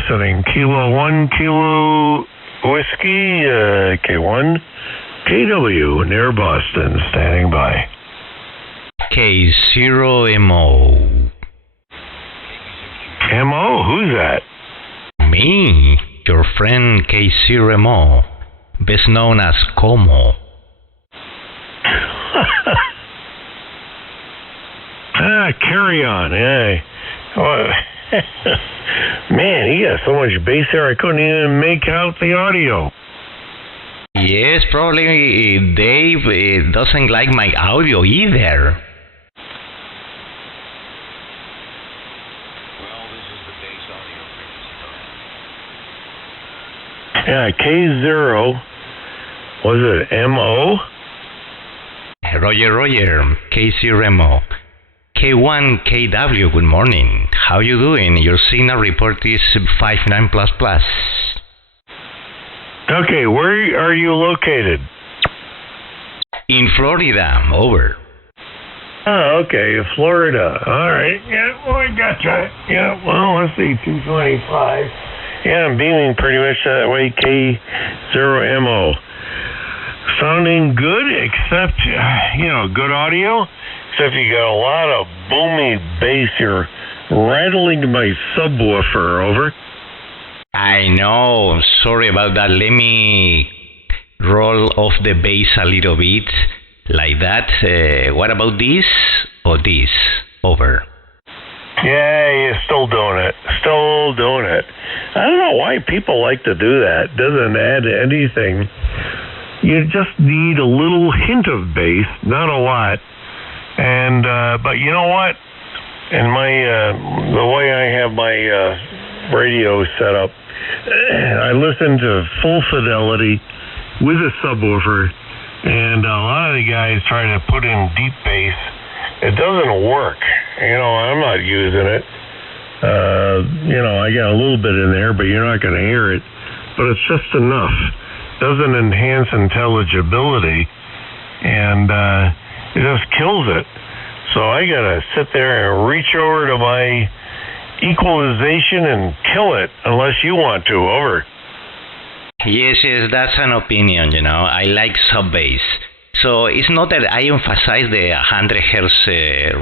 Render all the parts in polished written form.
listening. Kilo 1 Kilo Whiskey, K1KW near Boston, standing by. K0MO. M.O.? Who's that? Me, your friend K0MO, best known as K0MO. Carry on, yeah. Man, he got so much bass there I couldn't even make out the audio. Yes, probably Dave doesn't like my audio either. Yeah, K0, was it M.O.? Roger, K0MO. K1KW, good morning. How you doing? Your signal report is 59++. Okay, where are you located? In Florida, over. Oh, okay, Florida. All right. Yeah, well, I gotcha. Yeah, well, let's see, 225. Yeah, I'm beaming pretty much that way, K0MO. Sounding good, except, good audio. Except you got a lot of boomy bass. You're rattling my subwoofer, over. I know. Sorry about that. Let me roll off the bass a little bit, like that. What about this or this? Over. Yeah, you're still doing it. Still doing it. I don't know why people like to do that. Doesn't add anything. You just need a little hint of bass, not a lot. And but you know what? In my the way I have my radio set up, I listen to full fidelity with a subwoofer, and a lot of the guys try to put in deep bass. It doesn't work. I'm not using it. I got a little bit in there, but you're not going to hear it. But it's just enough. Doesn't enhance intelligibility, and it just kills it. So I gotta sit there and reach over to my equalization and kill it, unless you want to. Over. Yes, that's an opinion. I like sub bass. So it's not that I emphasize the 100 hertz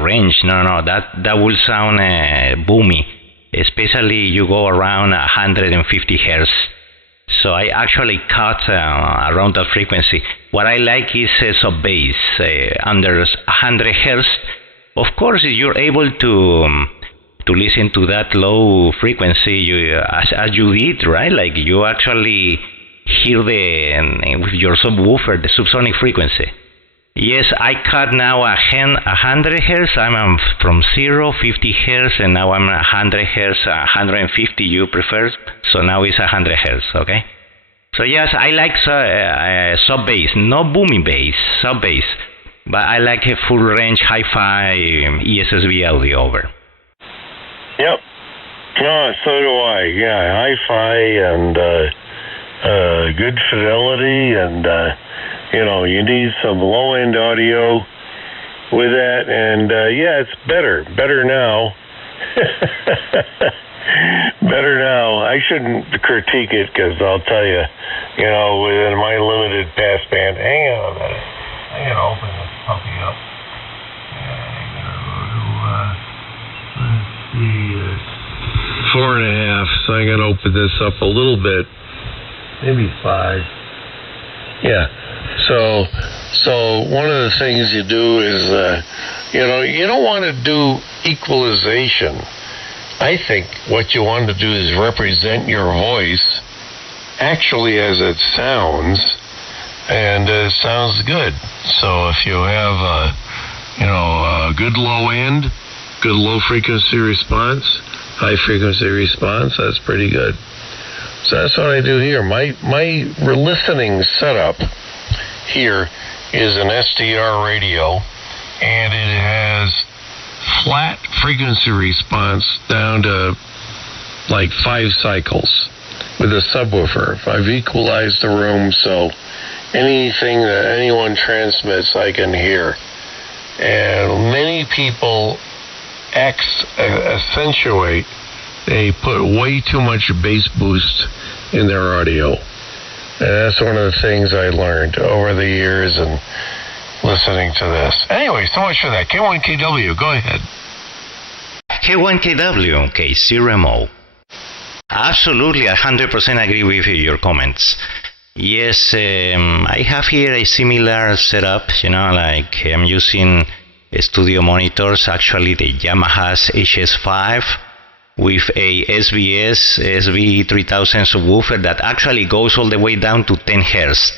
range. No, that will sound boomy, especially you go around 150 hertz. So I actually cut around that frequency. What I like is sub bass under 100 hertz. Of course, you're able to listen to that low frequency as you did, right? Like you actually hear with your subwoofer the subsonic frequency. Yes, I cut now 100 hertz. I'm from 50 hertz, and now I'm 100 hertz, 150 you prefer. So now it's 100 hertz, okay? So yes, I like sub bass, not booming bass, sub bass. But I like a full range Hi-Fi ESSB audio, over. Yep. No, so do I. Yeah, Hi-Fi and good fidelity, and you need some low-end audio with that, and it's better now. Better now. I shouldn't critique it, because I'll tell you, within my limited passband. Hang on a minute. I gotta open this puppy up. I'm gonna go to, let's see, 4.5. So I'm gonna open this up a little bit, maybe 5. Yeah. So one of the things you do is, you don't want to do equalization. I think what you want to do is represent your voice actually as it sounds, and it sounds good. So if you have a good low end, good low frequency response, high frequency response, that's pretty good. So that's what I do here. My listening setup here is an SDR radio, and it has flat frequency response down to like 5 cycles with a subwoofer. I've equalized the room so anything that anyone transmits I can hear. And many people accentuate they put way too much bass boost in their audio. And that's one of the things I learned over the years and listening to this. Anyway, so much for that. K1KW, go ahead. K1KW, K0MO. Absolutely, 100% agree with your comments. Yes, I have here a similar setup, like I'm using studio monitors, actually the Yamaha's HS5 with a SBS SV3000 subwoofer that actually goes all the way down to 10 Hz.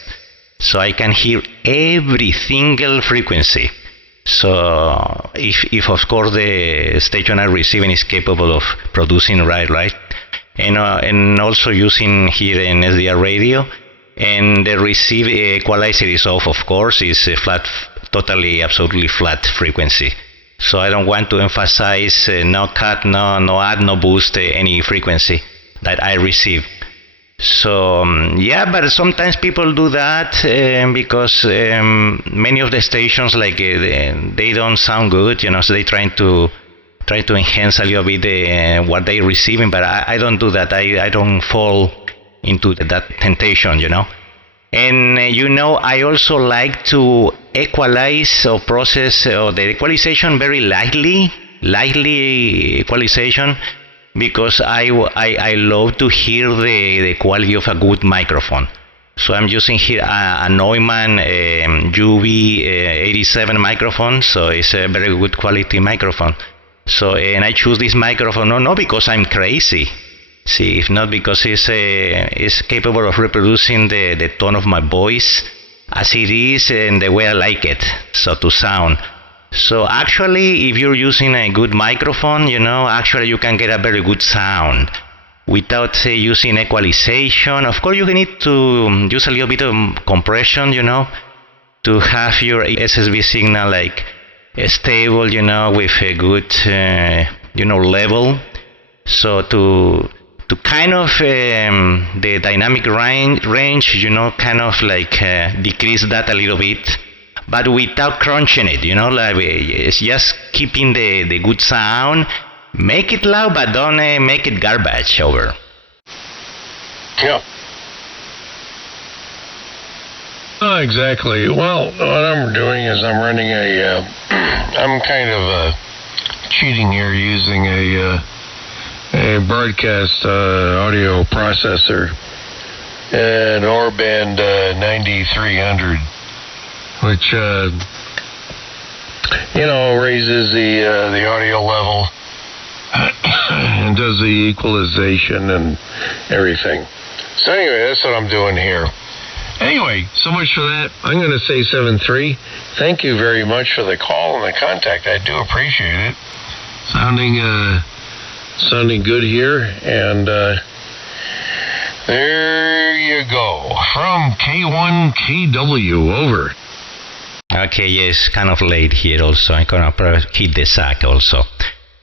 So I can hear every single frequency. So if of course the station I'm receiving is capable of producing right, and also using here an SDR radio, and the receive equalizer is off, of course, is a flat, totally, absolutely flat frequency. So I don't want to emphasize no cut, no add, no boost any frequency that I receive. So yeah, but sometimes people do that because many of the stations they don't sound good, so they try to enhance a little bit what they're receiving. But I don't do that. I don't fall into that temptation, And I also like to equalize or process the equalization very lightly equalization, because I love to hear the quality of a good microphone. So I'm using here a Neumann UV87 microphone, so it's a very good quality microphone. So and I choose this microphone not because I'm crazy. See, if not because it's capable of reproducing the tone of my voice as it is and the way I like it, so to sound. So actually, if you're using a good microphone, actually you can get a very good sound without using equalization. Of course, you need to use a little bit of compression, to have your ESSB signal stable, with a good, level. So to kind of the dynamic range, kind of decrease that a little bit, but without crunching it, it's just keeping the good sound. Make it loud, but don't make it garbage over. Yeah. Exactly. Well, what I'm doing is I'm running I'm kind of cheating here using a broadcast audio processor, an Orband 9300, which raises the audio level and does the equalization and everything. So anyway, that's what I'm doing here. Anyway, so much for that. I'm going to say 7-3. Thank you very much for the call and the contact. I do appreciate it. Sounding good here, and there you go. From K1KW, over. Okay, yes, kind of late here also. I'm gonna hit the sack also.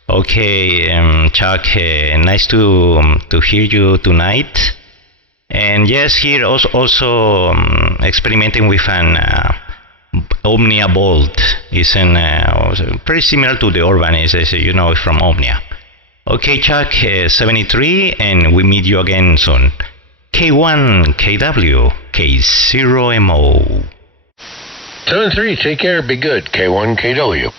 Okay, Chuck, nice to hear you tonight. And yes, here also experimenting with an Omnia Bolt. It's pretty similar to the Orban, it's from Omnia. Okay, Chuck, 73, and we meet you again soon. K1KW, K0MO. 7-3, take care, be good. K1KW.